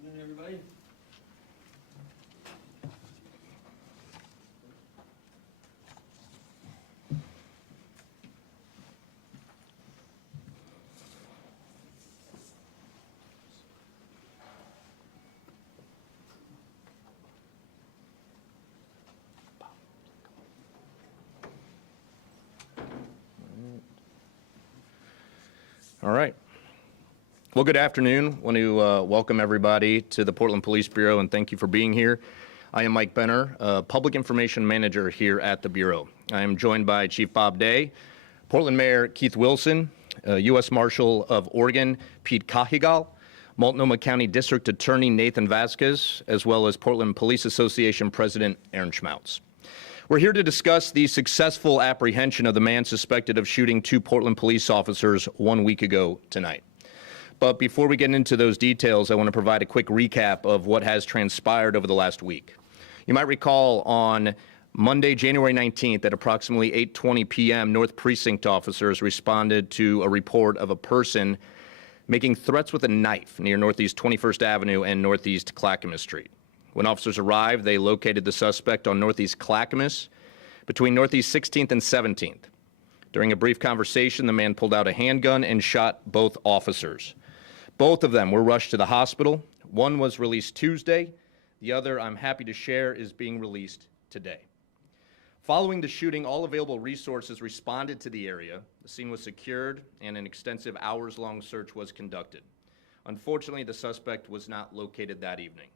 Afternoon, everybody. All right. Well, good afternoon. I want to welcome everybody to the Portland Police Bureau and thank you for being here. I am Mike Benner, Public Information Manager here at the Bureau. I am joined by Chief Bob Day, Portland Mayor Keith Wilson, U.S. Marshal of Oregon Pete Cajigal, Multnomah County District Attorney Nathan Vasquez, as well as Portland Police Association President Aaron Schmautz. We're here to discuss the successful apprehension of the man suspected of shooting 2 Portland police officers 1 week ago tonight. But before we get into those details, I want to provide a quick recap of what has transpired over the last week. You might recall on Monday, January 19th at approximately 8:20 p.m., North Precinct officers responded to a report of a person making threats with a knife near Northeast 21st Avenue and Northeast Clackamas Street. When officers arrived, they located the suspect on Northeast Clackamas between Northeast 16th and 17th. During a brief conversation, the man pulled out a handgun and shot both officers. Both of them were rushed to the hospital. One was released Tuesday. The other, I'm happy to share, is being released today. Following the shooting, all available resources responded to the area. The scene was secured and an extensive hours-long search was conducted. Unfortunately, the suspect was not located that evening.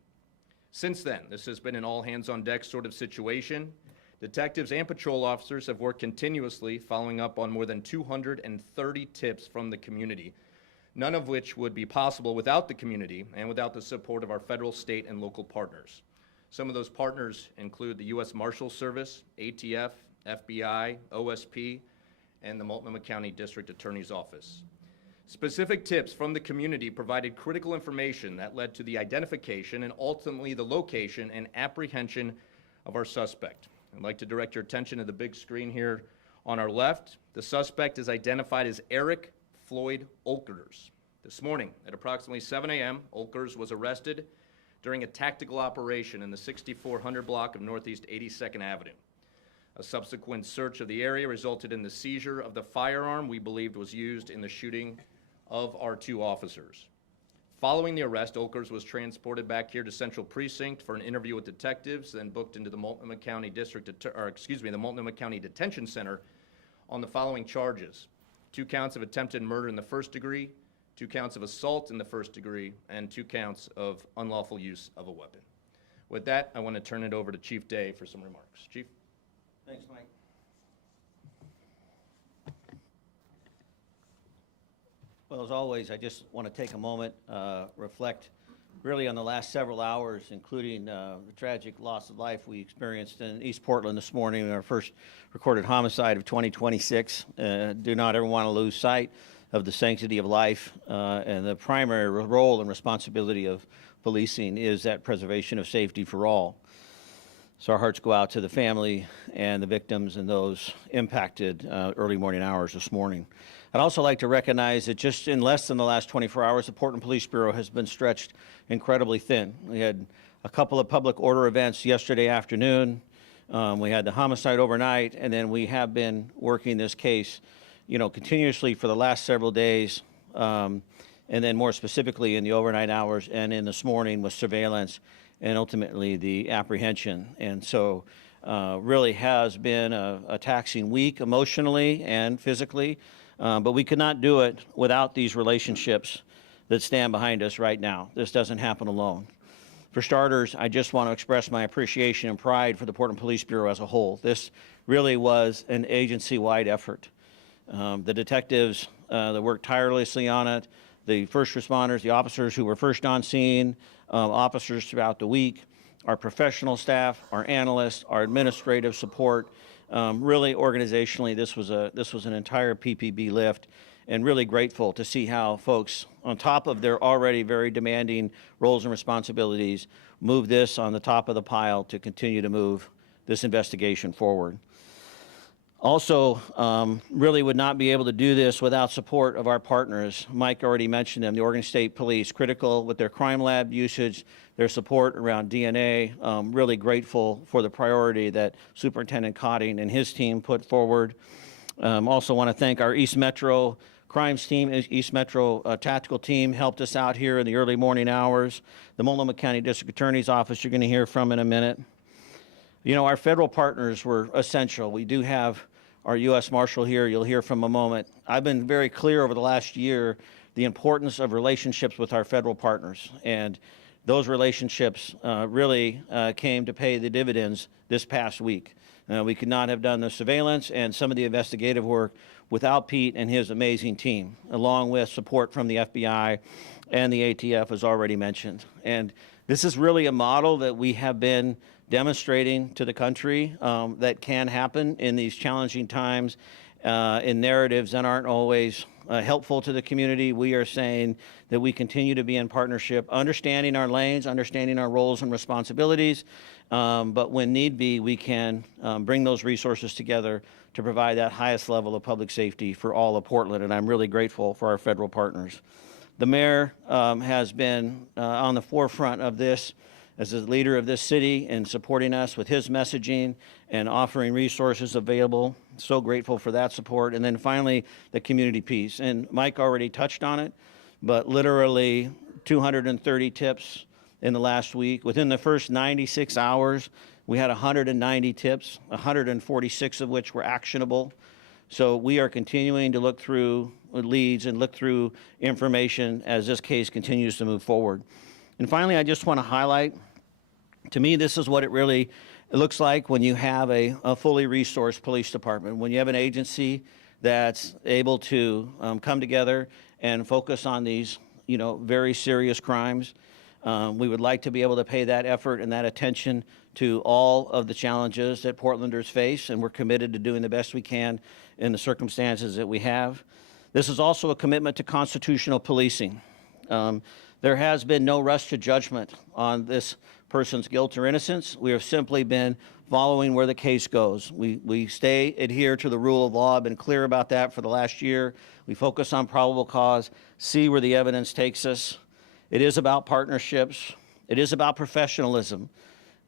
Since then, this has been an all-hands-on-deck sort of situation. Detectives and patrol officers have worked continuously, following up on more than 230 tips from the community, none of which would be possible without the community and without the support of our federal, state, and local partners. Some of those partners include the U.S. Marshal Service, ATF, FBI, OSP, and the Multnomah County District Attorney's Office. Specific tips from the community provided critical information that led to the identification and ultimately the location and apprehension of our suspect. I'd like to direct your attention to the big screen here on our left. The suspect is identified as Eric Floyd Olkers. This morning at approximately 7 a.m., Olkers was arrested during a tactical operation in the 6400 block of Northeast 82nd Avenue. A subsequent search of the area resulted in the seizure of the firearm we believed was used in the shooting of our 2 officers. Following the arrest, Olkers was transported back here to Central Precinct for an interview with detectives, then booked into the Multnomah County the Multnomah County Detention Center on the following charges: 2 counts of attempted murder in the first degree, 2 counts of assault in the first degree, and 2 counts of unlawful use of a weapon. With that, I want to turn it over to Chief Day for some remarks. Chief. Thanks, Mike. Well, as always, I just want to take a moment, reflect really on the last several hours, including the tragic loss of life we experienced in East Portland this morning, our first recorded homicide of 2026. Do not ever want to lose sight of the sanctity of life, and the primary role and responsibility of policing is that preservation of safety for all. So our hearts go out to the family and the victims and those impacted early morning hours this morning. I'd also like to recognize that just in less than the last 24 hours, the Portland Police Bureau has been stretched incredibly thin. We had a couple of public order events yesterday afternoon. We had the homicide overnight, and then we have been working this case, continuously for the last several days, and then more specifically in the overnight hours and in this morning with surveillance and ultimately the apprehension. And so really has been a taxing week emotionally and physically, but we could not do it without these relationships that stand behind us right now. This doesn't happen alone. For starters, I just want to express my appreciation and pride for the Portland Police Bureau as a whole. This really was an agency-wide effort. The detectives that worked tirelessly on it, the first responders, the officers who were first on scene, officers throughout the week, our professional staff, our analysts, our administrative support. Really, organizationally, this was an entire PPB lift, and really grateful to see how folks, on top of their already very demanding roles and responsibilities, move this on the top of the pile to continue to move this investigation forward. Also, really would not be able to do this without support of our partners. Mike already mentioned them, the Oregon State Police, critical with their crime lab usage, their support around DNA. Really grateful for the priority that Superintendent Cotting and his team put forward. Also want to thank our East Metro Crimes team, East Metro Tactical team helped us out here in the early morning hours. The Multnomah County District Attorney's Office you're going to hear from in a minute. You know, our federal partners were essential. We do have our U.S. Marshal here, you'll hear from a moment. I've been very clear over the last year the importance of relationships with our federal partners, and those relationships really came to pay the dividends this past week. We could not have done the surveillance and some of the investigative work without Pete and his amazing team, along with support from the FBI and the ATF, as already mentioned. And this is really a model that we have been demonstrating to the country that can happen in these challenging times in narratives that aren't always helpful to the community. We are saying that we continue to be in partnership, understanding our lanes, understanding our roles and responsibilities, but when need be, we can bring those resources together to provide that highest level of public safety for all of Portland, and I'm really grateful for our federal partners. The mayor has been on the forefront of this as the leader of this city and supporting us with his messaging and offering resources available. So grateful for that support. And then finally, the community piece. And Mike already touched on it, but literally 230 tips in the last week. Within the first 96 hours, we had 190 tips, 146 of which were actionable. So we are continuing to look through leads and look through information as this case continues to move forward. And finally, I just want to highlight, to me, this is what it really looks like when you have a fully resourced police department, when you have an agency that's able to come together and focus on these, you know, very serious crimes. We would like to be able to pay that effort and that attention to all of the challenges that Portlanders face, and we're committed to doing the best we can in the circumstances that we have. This is also a commitment to constitutional policing. There has been no rush to judgment on this person's guilt or innocence. We have simply been following where the case goes. We adhere to the rule of law. I've been clear about that for the last year. We focus on probable cause, see where the evidence takes us. It is about partnerships. It is about professionalism.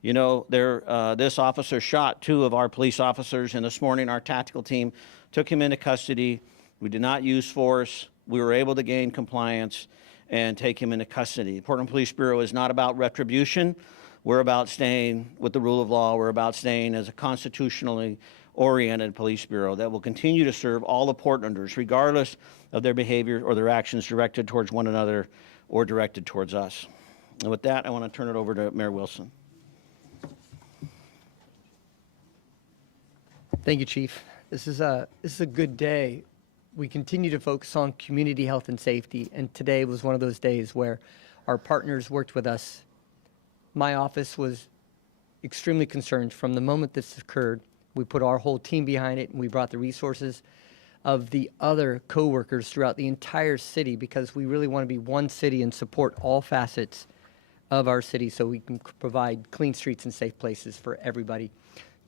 You know, this officer shot 2 of our police officers, and this morning our tactical team took him into custody. We did not use force. We were able to gain compliance and take him into custody. The Portland Police Bureau is not about retribution. We're about staying with the rule of law. We're about staying as a constitutionally oriented police bureau that will continue to serve all the Portlanders, regardless of their behavior or their actions directed towards one another or directed towards us. And with that, I want to turn it over to Mayor Wilson. Thank you, Chief. This is a good day. We continue to focus on community health and safety, and today was one of those days where our partners worked with us. My office was extremely concerned from the moment this occurred. We put our whole team behind it, and we brought the resources of the other co-workers throughout the entire city, because we really want to be one city and support all facets of our city so we can provide clean streets and safe places for everybody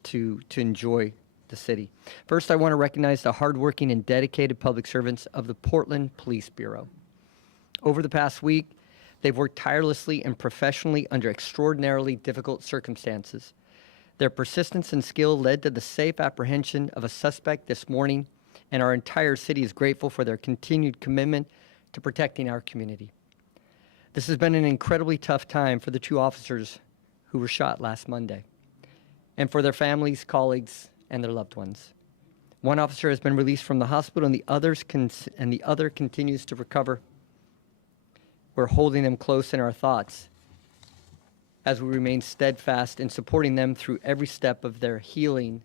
to enjoy the city. First, I want to recognize the hardworking and dedicated public servants of the Portland Police Bureau. Over the past week, they've worked tirelessly and professionally under extraordinarily difficult circumstances. Their persistence and skill led to the safe apprehension of a suspect this morning, and our entire city is grateful for their continued commitment to protecting our community. This has been an incredibly tough time for the 2 officers who were shot last Monday, and for their families, colleagues, and their loved ones. One officer has been released from the hospital, and the other continues to recover. We're holding them close in our thoughts as we remain steadfast in supporting them through every step of their healing.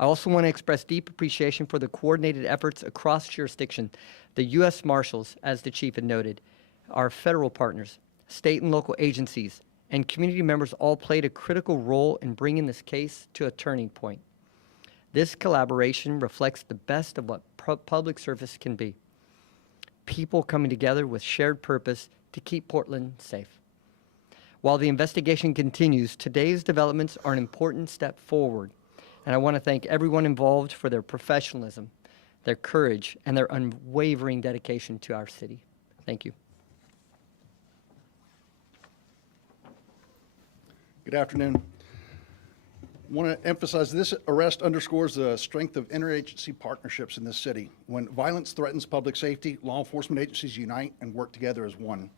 I also want to express deep appreciation for the coordinated efforts across jurisdiction. The U.S. Marshals, as the Chief had noted, our federal partners, state and local agencies, and community members all played a critical role in bringing this case to a turning point. This collaboration reflects the best of what public service can be. People coming together with shared purpose to keep Portland safe. While the investigation continues, today's developments are an important step forward And I want to thank everyone involved for their professionalism, their courage, and their unwavering dedication to our city. Thank you. Good afternoon. I want to emphasize this arrest underscores the strength of interagency partnerships in this city. When violence threatens public safety, law enforcement agencies unite and work together as one.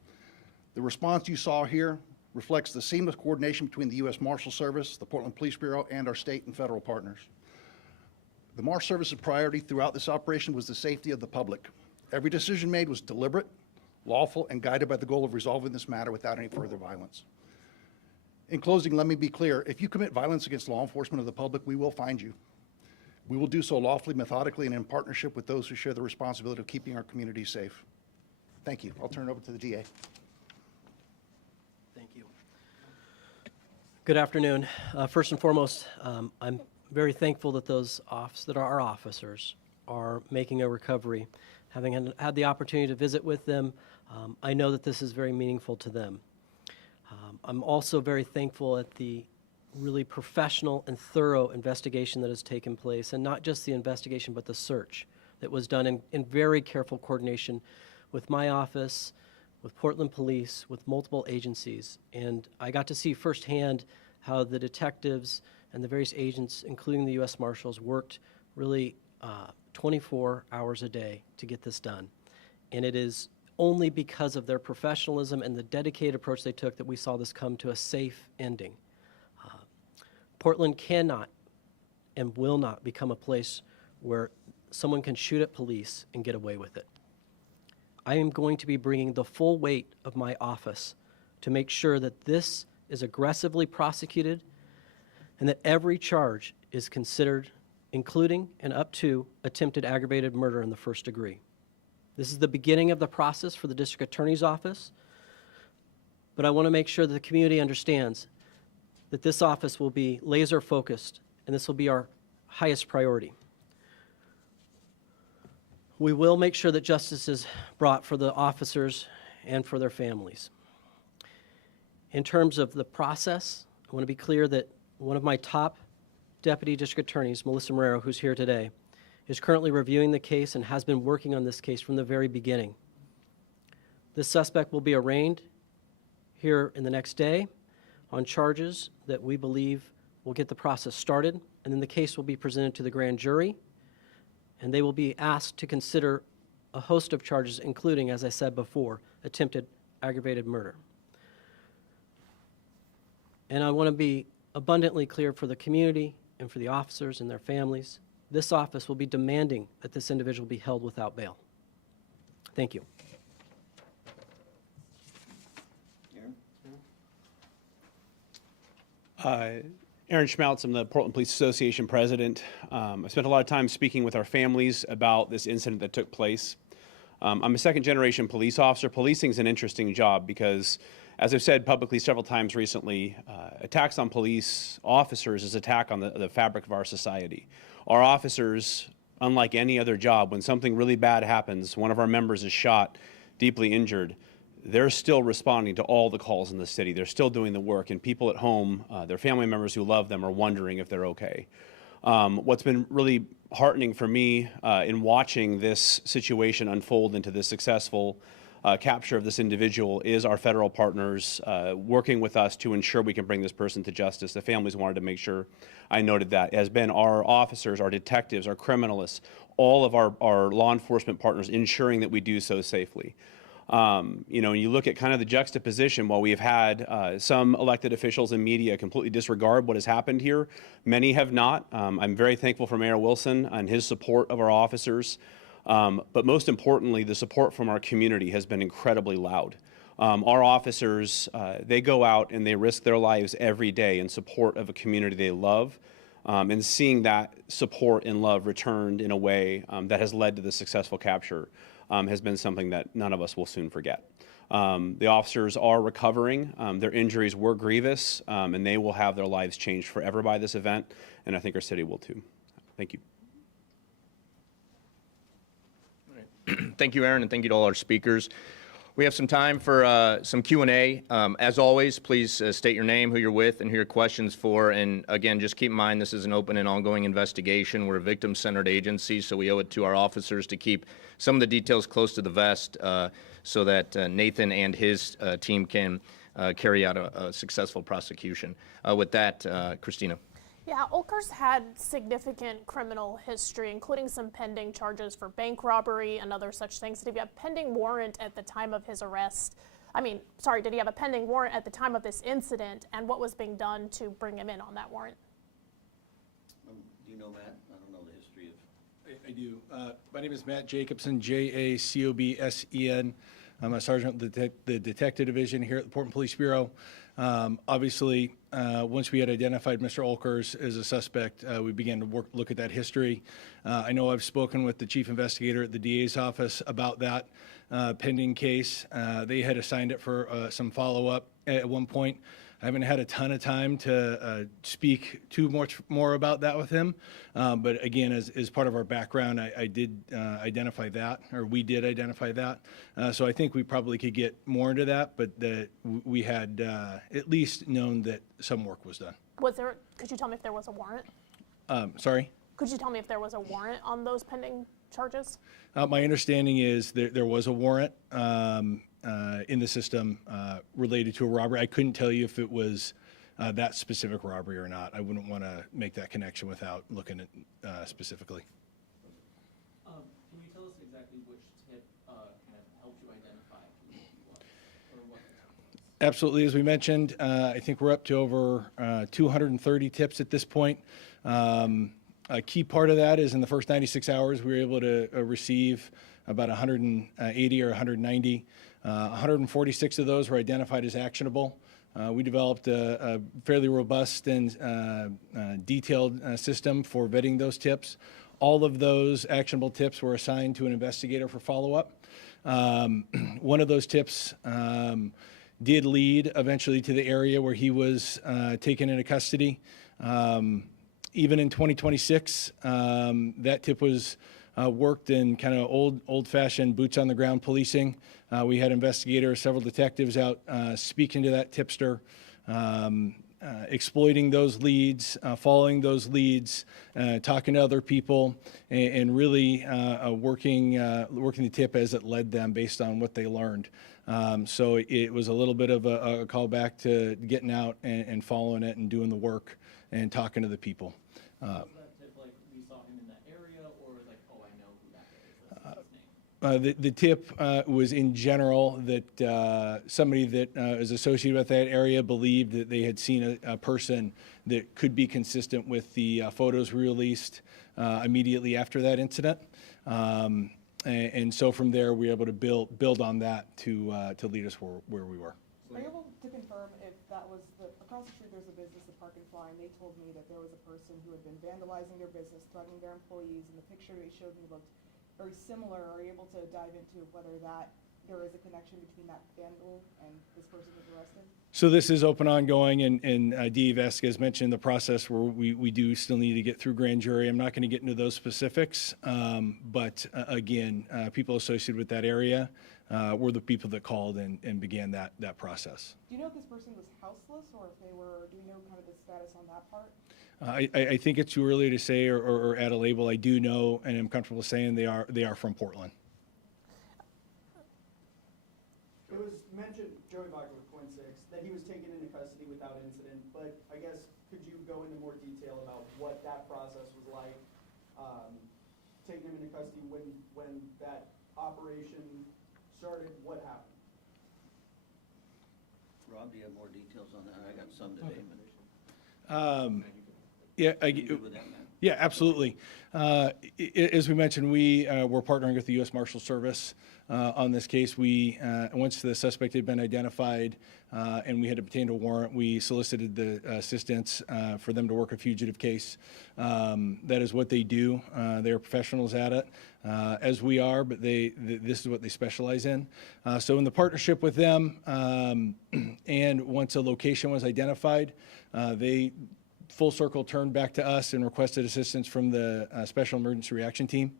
The response you saw here reflects the seamless coordination between the U.S. Marshal Service, the Portland Police Bureau, and our state and federal partners. The Marshal Service's priority throughout this operation was the safety of the public. Every decision made was deliberate, lawful, and guided by the goal of resolving this matter without any further violence. In closing, let me be clear. If you commit violence against law enforcement or the public, we will find you. We will do so lawfully, methodically, and in partnership with those who share the responsibility of keeping our community safe. Thank you. I'll turn it over to the DA. Thank you. Good afternoon. First and foremost, I'm very thankful that that are our officers are making a recovery. Having had the opportunity to visit with them, I know that this is very meaningful to them. I'm also very thankful at the really professional and thorough investigation that has taken place, and not just the investigation, but the search that was done in very careful coordination with my office, with Portland Police, with multiple agencies. And I got to see firsthand how the detectives and the various agents, including the U.S. Marshals, worked really 24 hours a day to get this done. And it is only because of their professionalism and the dedicated approach they took that we saw this come to a safe ending. Portland cannot and will not become a place where someone can shoot at police and get away with it. I am going to be bringing the full weight of my office to make sure that this is aggressively prosecuted and that every charge is considered, including and up to attempted aggravated murder in the first degree. This is the beginning of the process for the District Attorney's Office, but I want to make sure that the community understands that this office will be laser focused and this will be our highest priority. We will make sure that justice is brought for the officers and for their families. In terms of the process, I want to be clear that one of my top deputy district attorneys, Melissa Marrero, who's here today, is currently reviewing the case and has been working on this case from the very beginning. This suspect will be arraigned here in the next day on charges that we believe will get the process started, and then the case will be presented to the grand jury, and they will be asked to consider a host of charges, including, as I said before, attempted aggravated murder. And I want to be abundantly clear for the community and for the officers and their families. This office will be demanding that this individual be held without bail. Thank you. Aaron Schmaltz, I'm the Portland Police Association president. I spent a lot of time speaking with our families about this incident that took place. I'm a second-generation police officer. Policing is an interesting job because, as I've said publicly several times recently, attacks on police officers is an attack on the fabric of our society. Our officers, unlike any other job, when something really bad happens, one of our members is shot, deeply injured, they're still responding to all the calls in the city. They're still doing the work, and people at home, their family members who love them, are wondering if they're okay. What's been really heartening for me in watching this situation unfold into the successful capture of this individual is our federal partners working with us to ensure we can bring this person to justice. The families wanted to make sure I noted that. It has been our officers, our detectives, our criminalists, all of our law enforcement partners ensuring that we do so safely. You know, you look at kind of the juxtaposition, while we've had some elected officials and media completely disregard what has happened here, many have not. I'm very thankful for Mayor Wilson and his support of our officers. But most importantly, the support from our community has been incredibly loud. Our officers, they go out and they risk their lives every day in support of a community they love. And seeing that support and love returned in a way that has led to the successful capture has been something that none of us will soon forget. The officers are recovering. Their injuries were grievous, and they will have their lives changed forever by this event, and I think our city will too. Thank you. Thank you, Aaron, and thank you to all our speakers. We have some time for some Q&A. As always, please state your name, who you're with, and who your questions for. And again, just keep in mind this is an open and ongoing investigation. We're a victim-centered agency, so we owe it to our officers to keep some of the details close to the vest so that Nathan and his team can carry out a successful prosecution. With that, Christina. Yeah, Olkers had significant criminal history, including some pending charges for bank robbery and other such things. Did he have a pending warrant at the time of his arrest? Did he have a pending warrant at the time of this incident, and what was being done to bring him in on that warrant? Do you know, Matt? I don't know the history of. I do. My name is Matt Jacobson, Jacobsen. I'm a sergeant with the Detective Division here at the Portland Police Bureau. Obviously, once we had identified Mr. Olkers as a suspect, we began to look at that history. I know I've spoken with the chief investigator at the DA's office about that pending case. They had assigned it for some follow-up at one point. I haven't had a ton of time to speak too much more about that with him. But again, as part of our background, I did identify that, or we did identify that. So I think we probably could get more into that, but we had at least known that some work was done. Could you tell me if there was a warrant? Sorry? Could you tell me if there was a warrant on those pending charges? My understanding is there was a warrant in the system related to a robbery. I couldn't tell you if it was that specific robbery or not. I wouldn't want to make that connection without looking at specifically. Can you tell us exactly which tip kind of helped you identify what? Absolutely. As we mentioned, I think we're up to over 230 tips at this point. A key part of that is in the first 96 hours, we were able to receive about 180 or 190. 146 of those were identified as actionable. We developed a fairly robust and detailed system for vetting those tips. All of those actionable tips were assigned to an investigator for follow-up. One of those tips did lead eventually to the area where he was taken into custody. Even in 2026, that tip was worked in kind of old-fashioned boots-on-the-ground policing. We had investigators, several detectives out speaking to that tipster, exploiting those leads, following those leads, talking to other people, and really working the tip as it led them based on what they learned. So it was a little bit of a call back to getting out and following it and doing the work and talking to the people. Was that tip like we saw him in that area, or like, oh, I know who that is, that's his name? The tip was in general that somebody that is associated with that area believed that they had seen a person that could be consistent with the photos we released immediately after that incident. And so from there, we were able to build on that to lead us where we were. Are you able to confirm if that was across the street there's a business, the Park and Fly, and they told me that there was a person who had been vandalizing their business, threatening their employees, and the picture they showed me looked very similar. Are you able to dive into whether there is a connection between that vandal and this person was arrested? So this is open ongoing, and DA Vasquez mentioned the process where we do still need to get through grand jury. I'm not going to get into those specifics, but again, people associated with that area were the people that called and began that process. Do you know if this person was houseless, or if they were, do you know kind of the status on that part? I think it's too early to say or add a label. I do know, and I'm comfortable saying they are from Portland. It was mentioned, Joey Wagner with Point 6, that he was taken into custody without incident, but I guess could you go into more detail about what that process was like, taking him into custody when that operation started, what happened? Rob, do you have more details on that? I got some today. Yeah, absolutely. As we mentioned, we're partnering with the U.S. Marshal Service on this case. Once the suspect had been identified and we had obtained a warrant, we solicited the assistance for them to work a fugitive case. That is what they do. They're professionals at it, as we are, but this is what they specialize in. So in the partnership with them, and once a location was identified, they full circle turned back to us and requested assistance from the Special Emergency Reaction Team.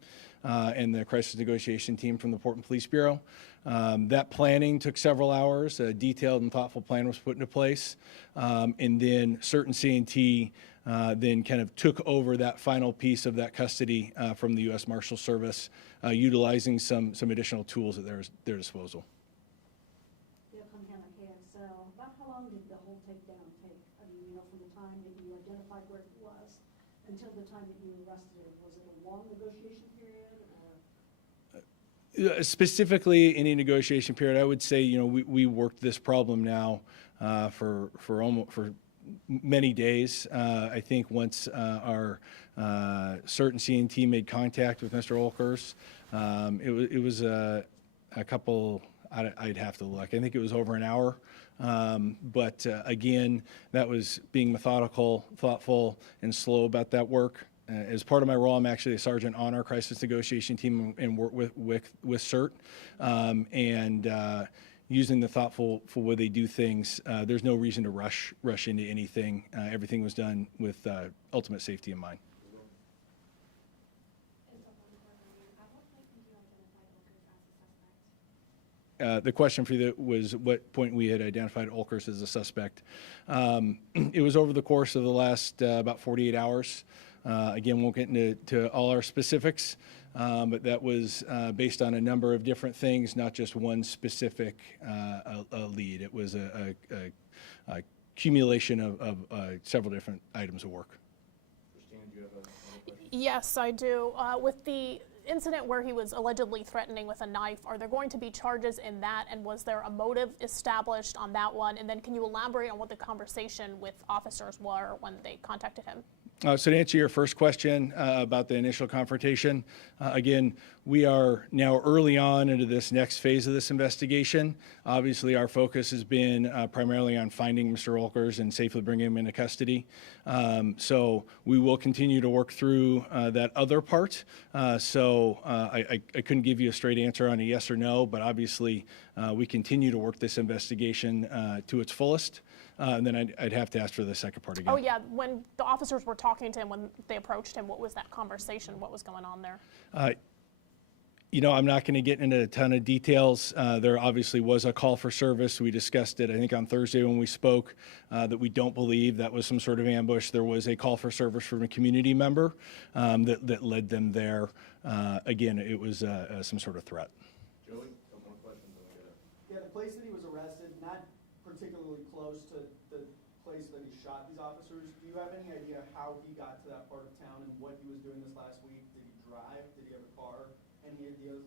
and the crisis negotiation team from the Portland Police Bureau. That planning took several hours. A detailed and thoughtful plan was put into place. And then certain C&T then kind of took over that final piece of that custody from the U.S. Marshal Service, utilizing some additional tools at their disposal. From Hannah, so about how long did the whole takedown take? I mean, from the time that you identified where it was until the time that you arrested him, was it a long negotiation period or? Specifically, any negotiation period, I would say, we worked this problem now for many days. I think once our certain C&T made contact with Mr. Olkers, it was a couple. I'd have to look. I think it was over an hour. But again, that was being methodical, thoughtful, and slow about that work. As part of my role, I'm actually a sergeant on our crisis negotiation team and work with CERT. Using the thoughtful way they do things, there's no reason to rush into anything. Everything was done with ultimate safety in mind. The question for you was what point we had identified Olkers as a suspect. It was over the course of the last about 48 hours. Again, won't get into all our specifics, but that was based on a number of different things, not just one specific lead. It was a accumulation of several different items of work. Christine, do you have a question? Yes, I do. With the incident where he was allegedly threatening with a knife, are there going to be charges in that, and was there a motive established on that one? And then can you elaborate on what the conversation with officers were when they contacted him? So to answer your first question about the initial confrontation, again, we are now early on into this next phase of this investigation. Obviously, our focus has been primarily on finding Mr. Olkers and safely bringing him into custody. So we will continue to work through that other part. I couldn't give you a straight answer on a yes or no, but obviously we continue to work this investigation to its fullest. And then I'd have to ask for the second part again. Oh yeah, when the officers were talking to him, when they approached him, what was that conversation? What was going on there? I'm not going to get into a ton of details. There obviously was a call for service. We discussed it, I think, on Thursday when we spoke, that we don't believe that was some sort of ambush. There was a call for service from a community member that led them there. Again, it was some sort of threat. Joey, a couple more questions. Yeah, the place that he was arrested, not particularly close to the place that he shot these officers. Do you have any idea how he got to that part of town and what he was doing this last week? Did he drive? Did he have a car? Any ideas?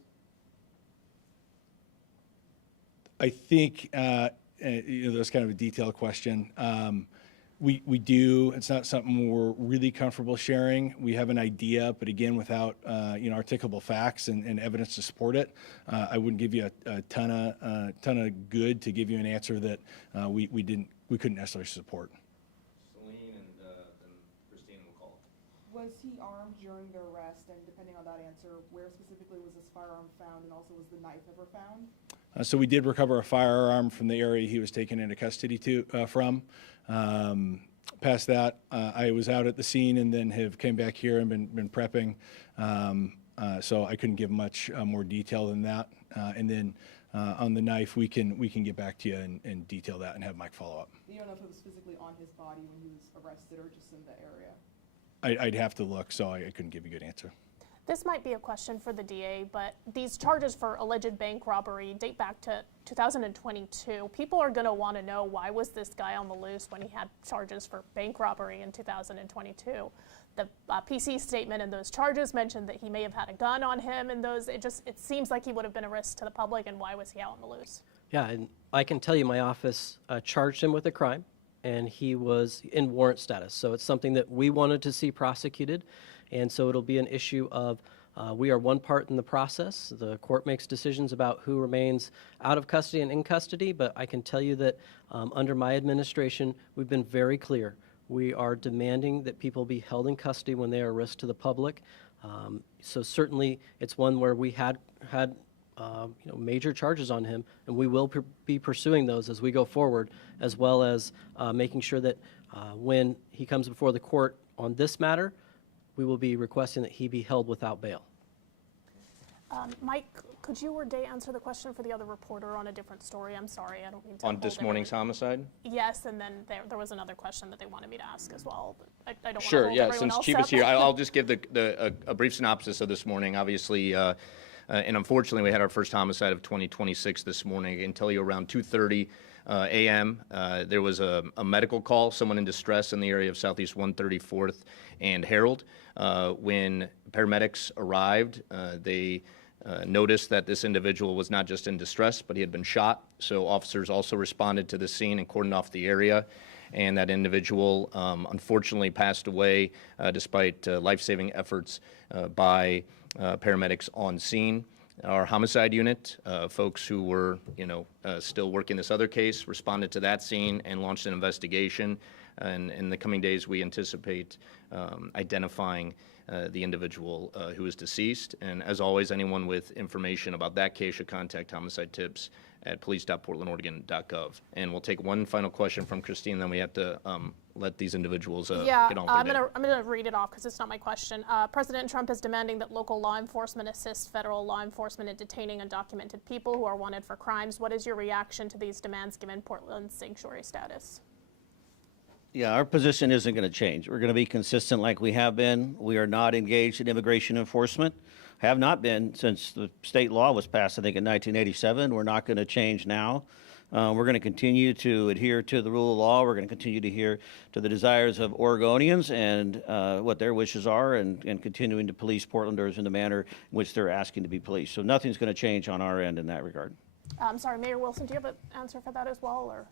I think that's kind of a detailed question. We do. It's not something we're really comfortable sharing. We have an idea, but again, without articulable facts and evidence to support it, I wouldn't give you a ton of good to give you an answer that we couldn't necessarily support. Celine and then Christine will call. Was he armed during the arrest? And depending on that answer, where specifically was this firearm found, and also was the knife ever found? So we did recover a firearm from the area he was taken into custody from. Past that, I was out at the scene and then came back here and been prepping. So I couldn't give much more detail than that. And then on the knife, we can get back to you and detail that and have Mike follow up. You don't know if it was physically on his body when he was arrested or just in the area? I'd have to look, so I couldn't give you a good answer. This might be a question for the DA, but these charges for alleged bank robbery date back to 2022. People are going to want to know, why was this guy on the loose when he had charges for bank robbery in 2022? The PC statement and those charges mentioned that he may have had a gun on him, and it seems like he would have been a risk to the public, and why was he out on the loose? Yeah, and I can tell you my office charged him with a crime, and he was in warrant status. So it's something that we wanted to see prosecuted. And so it'll be an issue of we are one part in the process. The court makes decisions about who remains out of custody and in custody, but I can tell you that under my administration, we've been very clear. We are demanding that people be held in custody when they are a risk to the public. So certainly it's one where we had major charges on him, and we will be pursuing those as we go forward, as well as making sure that when he comes before the court on this matter, we will be requesting that he be held without bail. Mike, could you or Day answer the question for the other reporter on a different story? I'm sorry, I don't mean to On hold this morning's everyone- homicide? Yes, and then there was another question that they wanted me to ask as well, but I don't want to Sure, hold yeah, everyone since else Chief up. is here, I'll just give a brief synopsis of this morning. Obviously, and unfortunately, we had our first homicide of 2026 this morning. I can tell you around 2:30 a.m., there was a medical call, someone in distress in the area of Southeast 134th and Herald. When paramedics arrived, they noticed that this individual was not just in distress, but he had been shot. So officers also responded to the scene and cordoned off the area. And that individual unfortunately passed away despite life-saving efforts by paramedics on scene. Our homicide unit, folks who were, still working this other case, responded to that scene and launched an investigation. And in the coming days, we anticipate identifying the individual who is deceased. And as always, anyone with information about that case should contact homicide tips at police.portlandoregon.gov. And we'll take one final question from Christine, then we have to let these individuals Yeah, get on I'm with their day. gonna read it off because it's not my question. President Trump is demanding that local law enforcement assist federal law enforcement in detaining undocumented people who are wanted for crimes. What is your reaction to these demands given Portland's sanctuary status? Yeah, our position isn't going to change. We're going to be consistent like we have been. We are not engaged in immigration enforcement. Have not been since the state law was passed, I think, in 1987. We're not going to change now. We're going to continue to adhere to the rule of law. We're going to continue to adhere to the desires of Oregonians and what their wishes are, and continuing to police Portlanders in the manner in which they're asking to be policed. So nothing's going to change on our end in that regard. I'm sorry, Mayor Wilson, do you have an answer for that as well, or?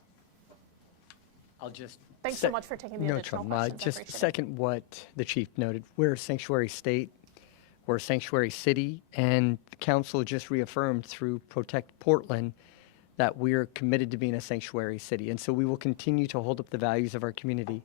I'll just. Thanks so much for taking the No additional trouble. questions. I Just appreciate it. second what the chief noted. We're a sanctuary state. We're a sanctuary city, and the council just reaffirmed through Protect Portland that we're committed to being a sanctuary city. And so we will continue to hold up the values of our community.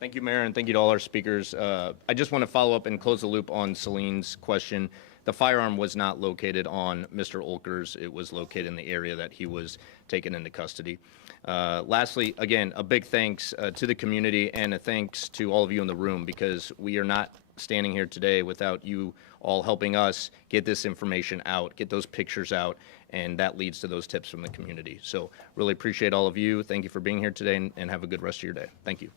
Thank you, Mayor, and thank you to all our speakers. I just want to follow up and close the loop on Celine's question. The firearm was not located on Mr. Olkers. It was located in the area that he was taken into custody. Lastly, again, a big thanks to the community and a thanks to all of you in the room, because we are not standing here today without you all helping us get this information out, get those pictures out, and that leads to those tips from the community. So really appreciate all of you. Thank you for being here today, and have a good rest of your day. Thank you.